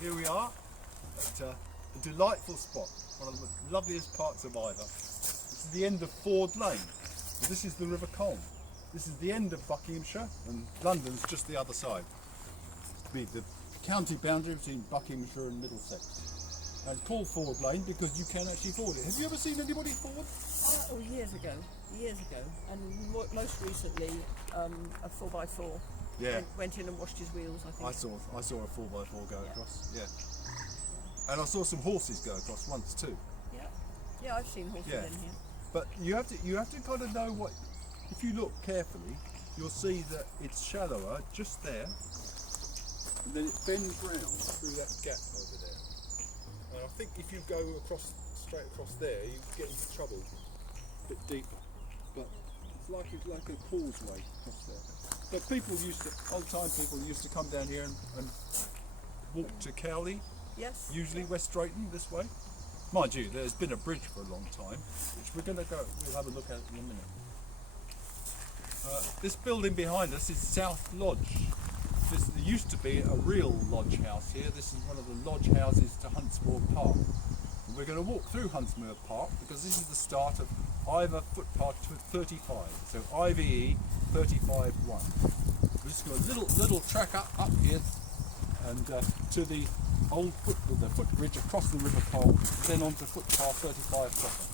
here we are at a delightful spot, one of the loveliest parts of Iver. This is the end of Ford Lane. This is the River Colne. This is the end of Buckinghamshire, and London's just the other side. To be the county boundary between Buckinghamshire and Middlesex. And it's called Ford Lane because you can actually ford it. Have you ever seen anybody ford? Oh, years ago, and most recently a 4x4 went in and washed his wheels. I think I saw a 4x4 go across. Yeah, and I saw some horses go across once too. Yeah, I've seen horses in here. But you have to kind of know what. If you look carefully, you'll see that it's shallower just there, and then it bends round through that gap over there. And I think if you go straight across there, you get into trouble a bit deeper. But it's like a causeway across there. But old time people used to come down here and walk to Cowley. Yes. Usually West Drayton this way. Mind you, there's been a bridge for a long time, which we'll have a look at in a minute. This building behind us is South Lodge. There used to be a real lodge house here. This is one of the lodge houses to Huntsmoor Park. And we're going to walk through Huntsmoor Park because this is the start of Iver Footpath 35. So IVE 35-1. We're just got a little track up here and to the old footbridge across the River Colne, then onto footpath 35 proper.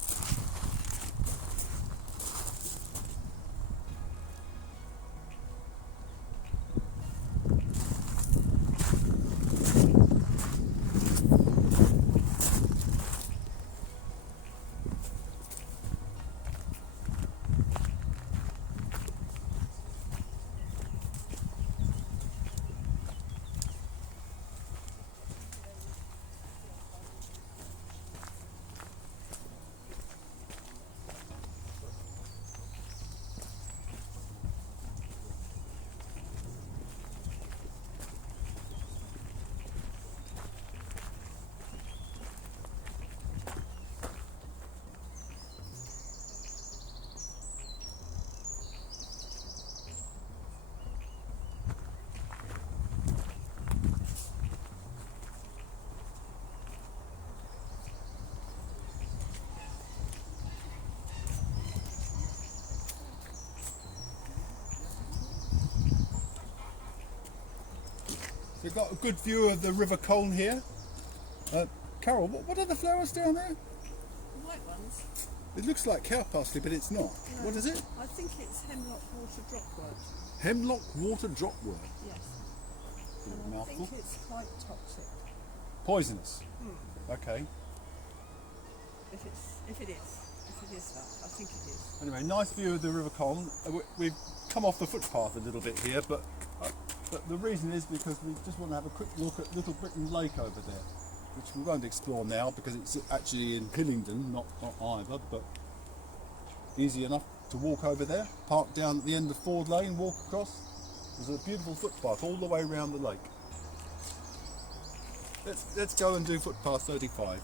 We've got a good view of the River Colne here. Carol, what are the flowers down there? The white ones. It looks like cow parsley, but it's not. No, what is it? I think it's hemlock water dropwort. Hemlock water dropwort? Yes. And I think it's quite toxic. Poisonous? Okay. If it is that, I think it is. Anyway, nice view of the River Colne. We've come off the footpath a little bit here, but the reason is because we just want to have a quick look at Little Britain Lake over there, which we won't explore now because it's actually in Hillingdon, not Iver, but easy enough to walk over there, park down at the end of Ford Lane, walk across. There's a beautiful footpath all the way around the lake. Let's go and do footpath 35.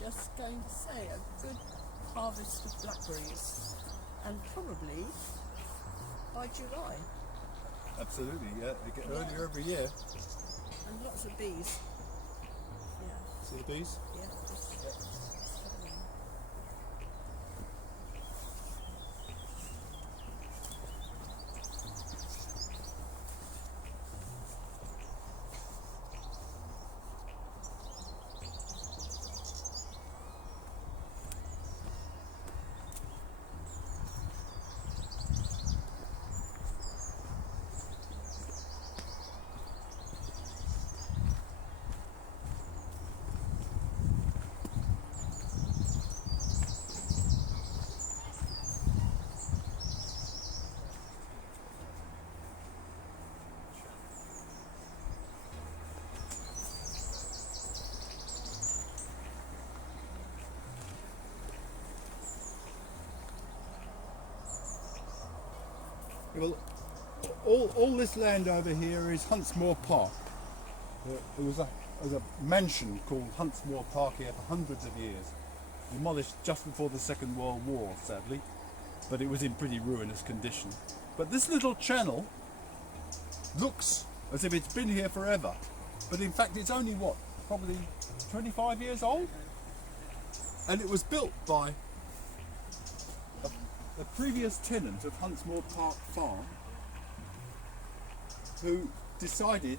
Just going to say a good harvest of blackberries, and probably by July. Absolutely, yeah. They get earlier every year. And lots of bees. Yeah. See the bees? Yeah. Well, all this land over here is Huntsmoor Park. There was a mansion called Huntsmoor Park here for hundreds of years. Demolished just before the Second World War, sadly, but it was in pretty ruinous condition. But this little channel looks as if it's been here forever, but in fact it's only what, probably 25 years old? And it was built by a previous tenant of Huntsmoor Park Farm, who decided,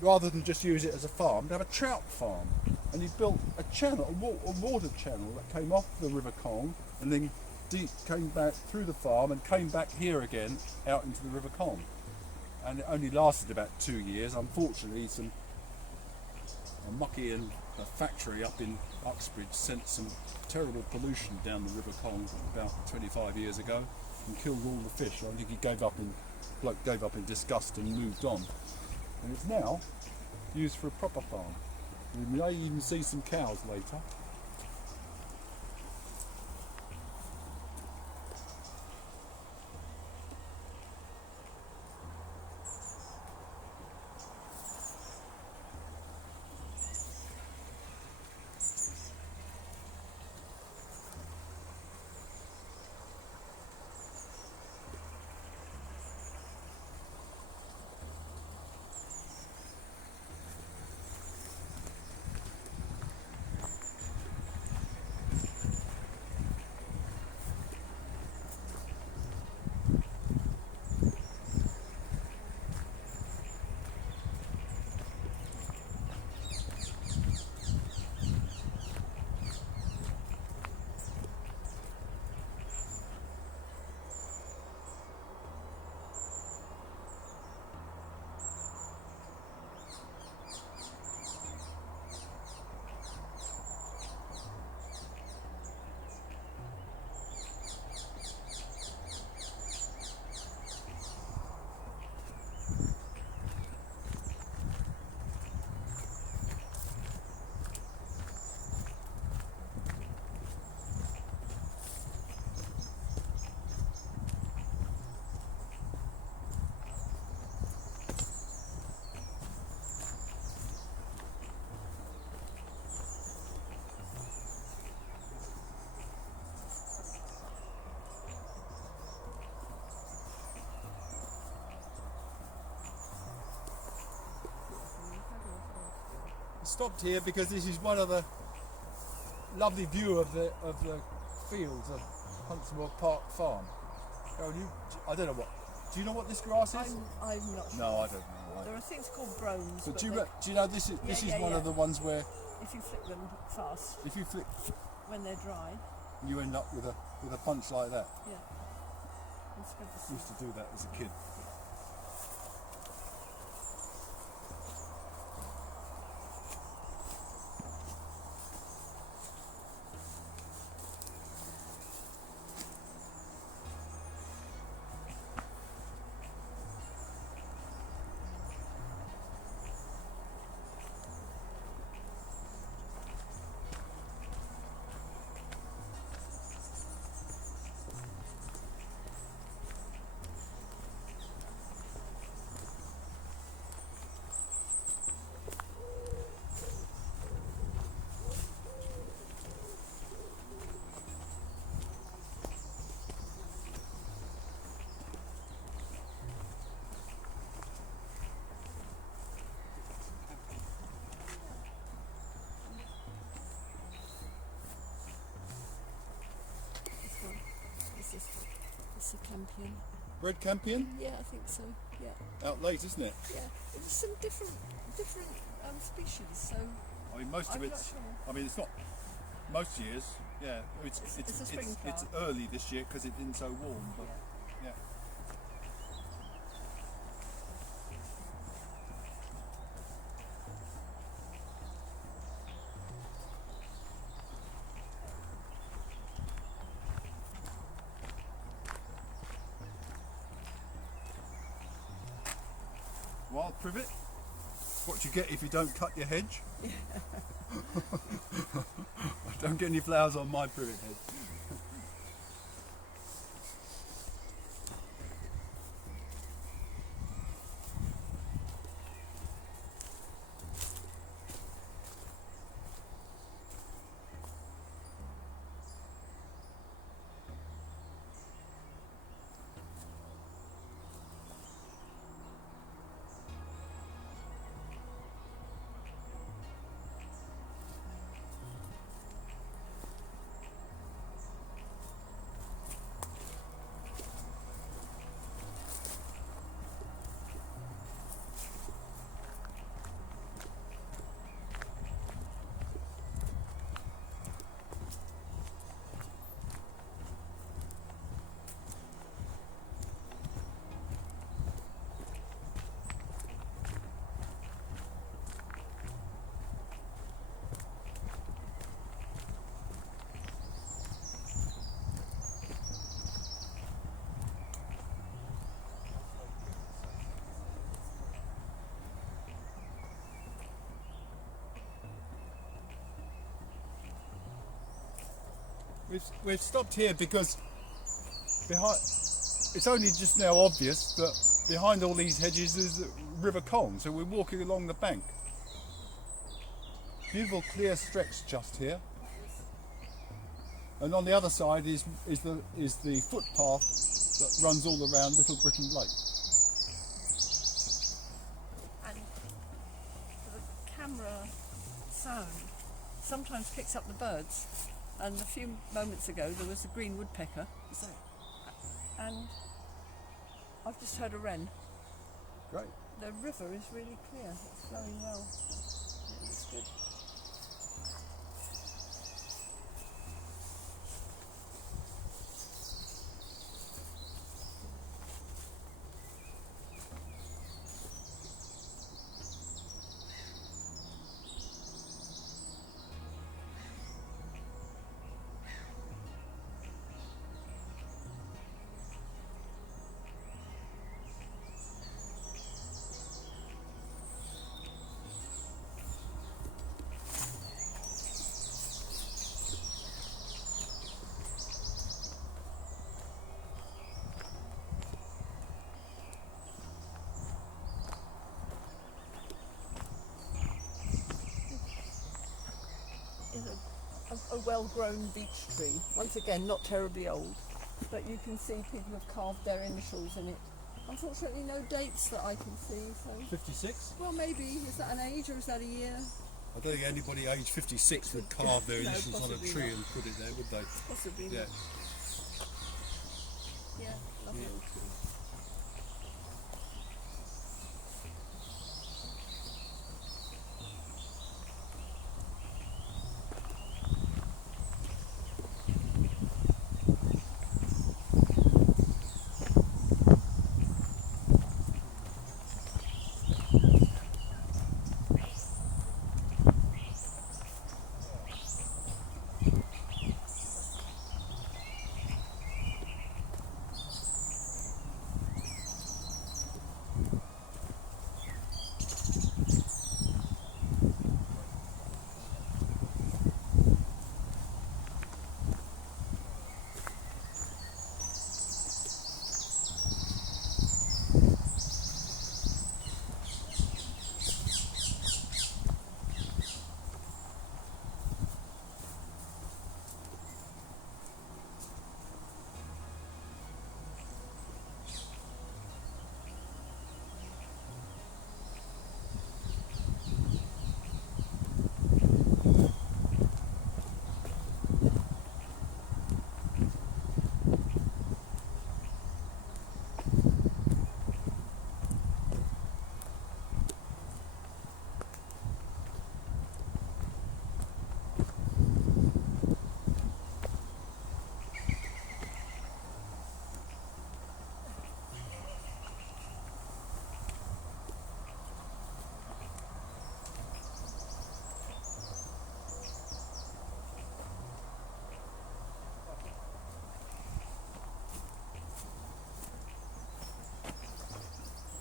rather than just use it as a farm, to have a trout farm. And he built a channel, a water channel that came off the River Colne and then came back through the farm and came back here again out into the River Colne. And it only lasted about 2 years. Unfortunately, a mucky and a factory up in Uxbridge sent some terrible pollution down the River Colne about 25 years ago and killed all the fish. I think he gave up in disgust and moved on. And it's now used for a proper farm. We may even see some cows later. Stopped here because this is one of the lovely view of the fields of Huntsmoor Park Farm. I don't know what. Do you know what this grass is? I'm not sure. No, I don't know. There are things called brooms. But do you know this is one of the ones where if you flick them fast, when they're dry, you end up with a punch like that. Yeah. I used to do that as a kid. It's a campion. Red campion? Yeah, I think so. Yeah. Out late, isn't it? Yeah. There's some different species. So. I mean, most of it's. Sure. I mean, it's not. Most years, yeah. It's early this year because it's been so warm. But yeah. Wild privet. What you get if you don't cut your hedge. Don't get any flowers on my privet hedge. We've stopped here because behind, it's only just now obvious that behind all these hedges is the River Colne, so we're walking along the bank. Beautiful clear stretch just here. And on the other side is the footpath that runs all around Little Britain Lake. And the camera sound sometimes picks up the birds. And a few moments ago there was a green woodpecker. What's that? And I've just heard a wren. Great. The river is really clear. It's flowing well. It's good. A well-grown beech tree, once again not terribly old, but you can see people have carved their initials in it. Unfortunately no dates that I can see, so... 56? Well maybe, is that an age or is that a year? I don't think anybody aged 56 would carve their initials on a tree not. and put it there, would they? Possibly Yeah. not. Yeah, lovely old tree.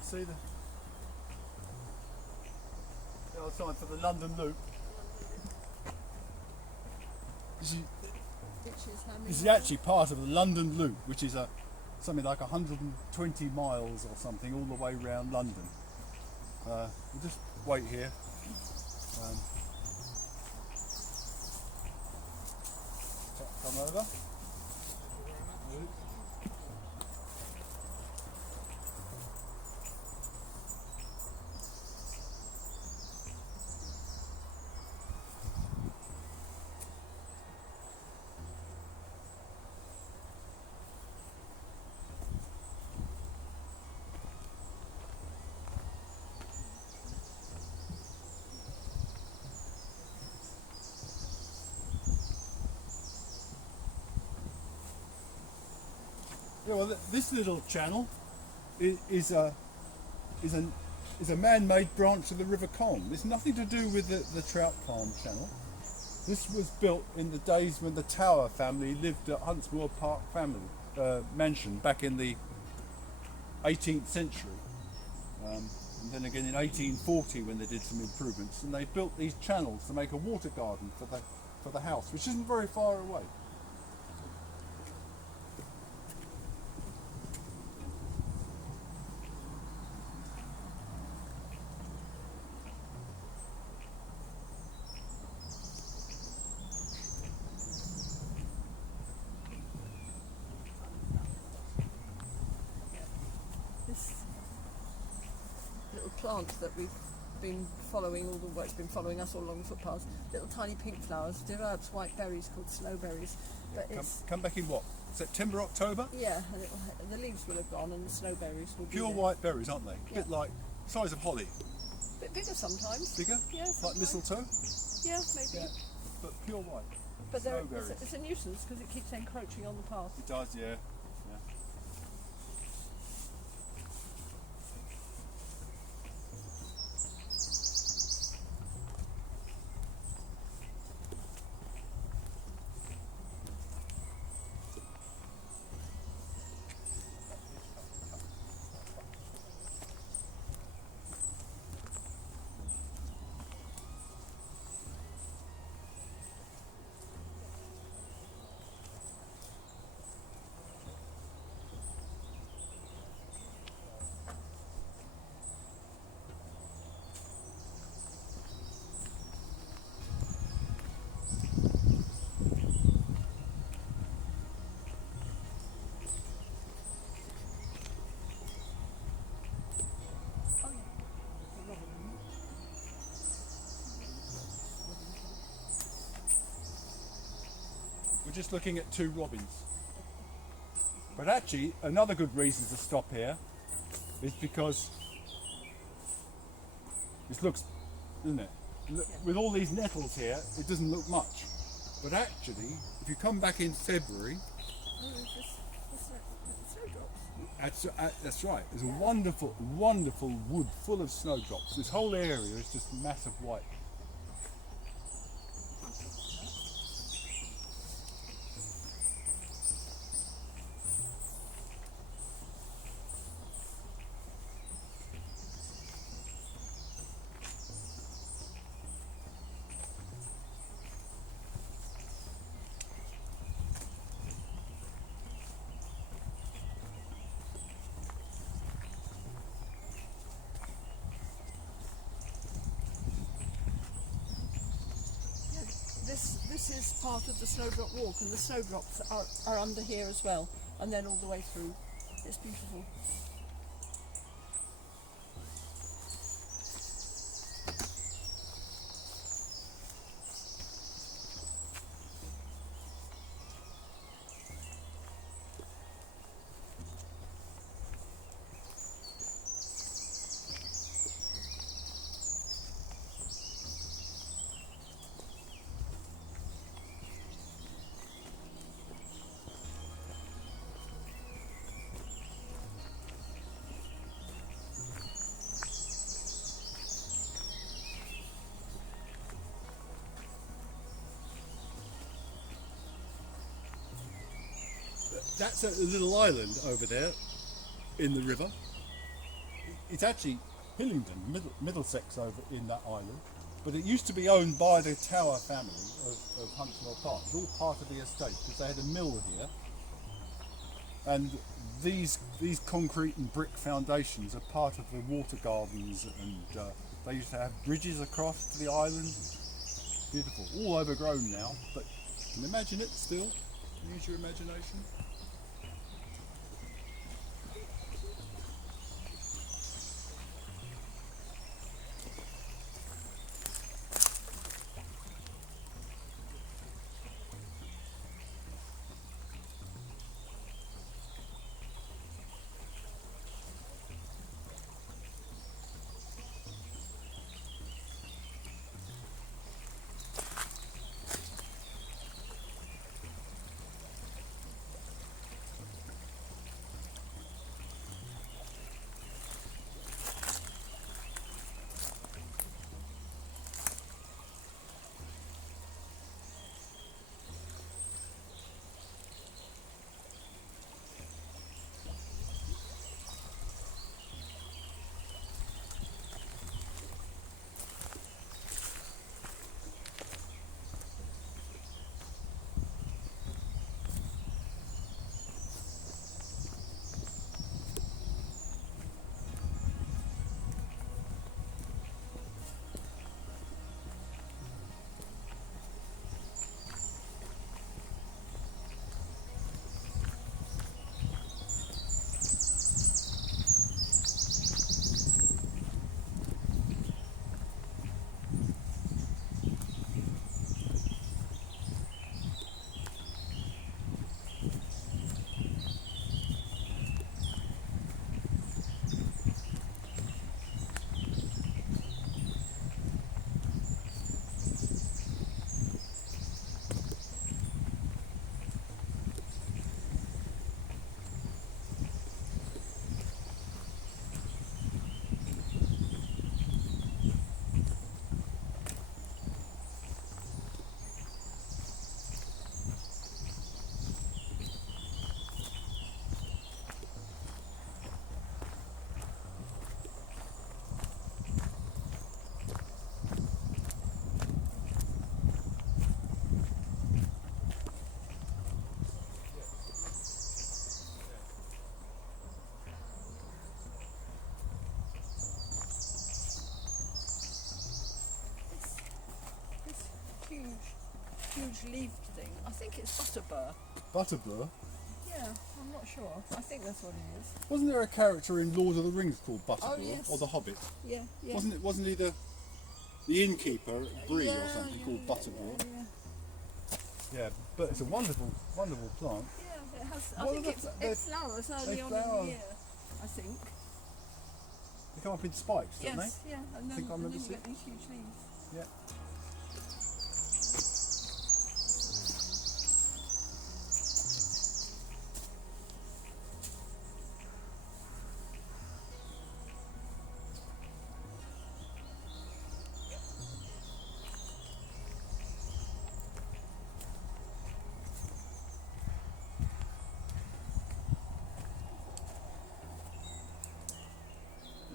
See the other sign for the London Loop. This is actually part of the London Loop, which is something like 120 miles or something all the way around London. We'll just wait here. Come over. Yeah, well, this little channel is a man-made branch of the River Colne. It's nothing to do with the trout farm channel. This was built in the days when the Tower family lived at Huntsmoor Park mansion back in the 18th century. And then again in 1840 when they did some improvements, and they built these channels to make a water garden for the house, which isn't very far away. plant that we've been following all the way, it's been following us all along the footpaths. Little tiny pink flowers, develops white berries called snowberries. But it's Come back in what? September, October? yeah, and the leaves will have gone and the snowberries will be Pure there. white berries, aren't they? A bit Yeah. like size of holly. Bit bigger sometimes. Bigger? Yeah, Like sometimes. mistletoe? Yeah, maybe. Yeah. But pure white. But Snowberries. it's a nuisance because it keeps encroaching on the path. It does, yeah. We're just looking at two robins. But actually, another good reason to stop here is because this looks, doesn't it? With all these nettles here, it doesn't look much. But actually, if you come back in February, Oh, there's snowdrops. that's right. There's a wonderful, wonderful wood full of snowdrops. This whole area is just massive white. This is part of the snowdrop walk, and the snowdrops are under here as well, and then all the way through. It's beautiful. That's a little island over there in the river. It's actually Hillingdon, Middlesex over in that island, but it used to be owned by the Tower family of Huntsmoor Park. It's all part of the estate because they had a mill here, and these concrete and brick foundations are part of the water gardens, and they used to have bridges across to the island. Beautiful, all overgrown now, but you can imagine it still. Use your imagination. huge leaved thing. I think it's butterbur. Butterbur. Yeah, I'm not sure. I think that's what it is. Wasn't there a character in Lord of the Rings called Butterbur? Oh, yes. Or The Hobbit? Yeah, yeah. Wasn't he the innkeeper at Bree yeah, or something called Butterbur? Yeah. Yeah, but it's a wonderful, wonderful plant. Yeah, it has. I What think are it flowers early on flower. in the year. I think. They come up in spikes, don't Yes, yeah, and then, think I and remember then you seeing- get these huge leaves. they? Yeah.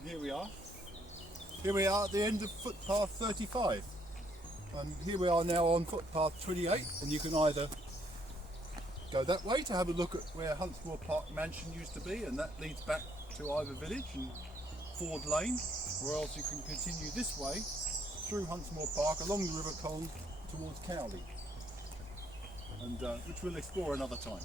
And here we are. Here we are at the end of footpath 35. And here we are now on footpath 28, and you can either go that way to have a look at where Huntsmoor Park Mansion used to be, and that leads back to Iver Village and Ford Lane, or else you can continue this way through Huntsmoor Park along the River Colne towards Cowley, and which we'll explore another time.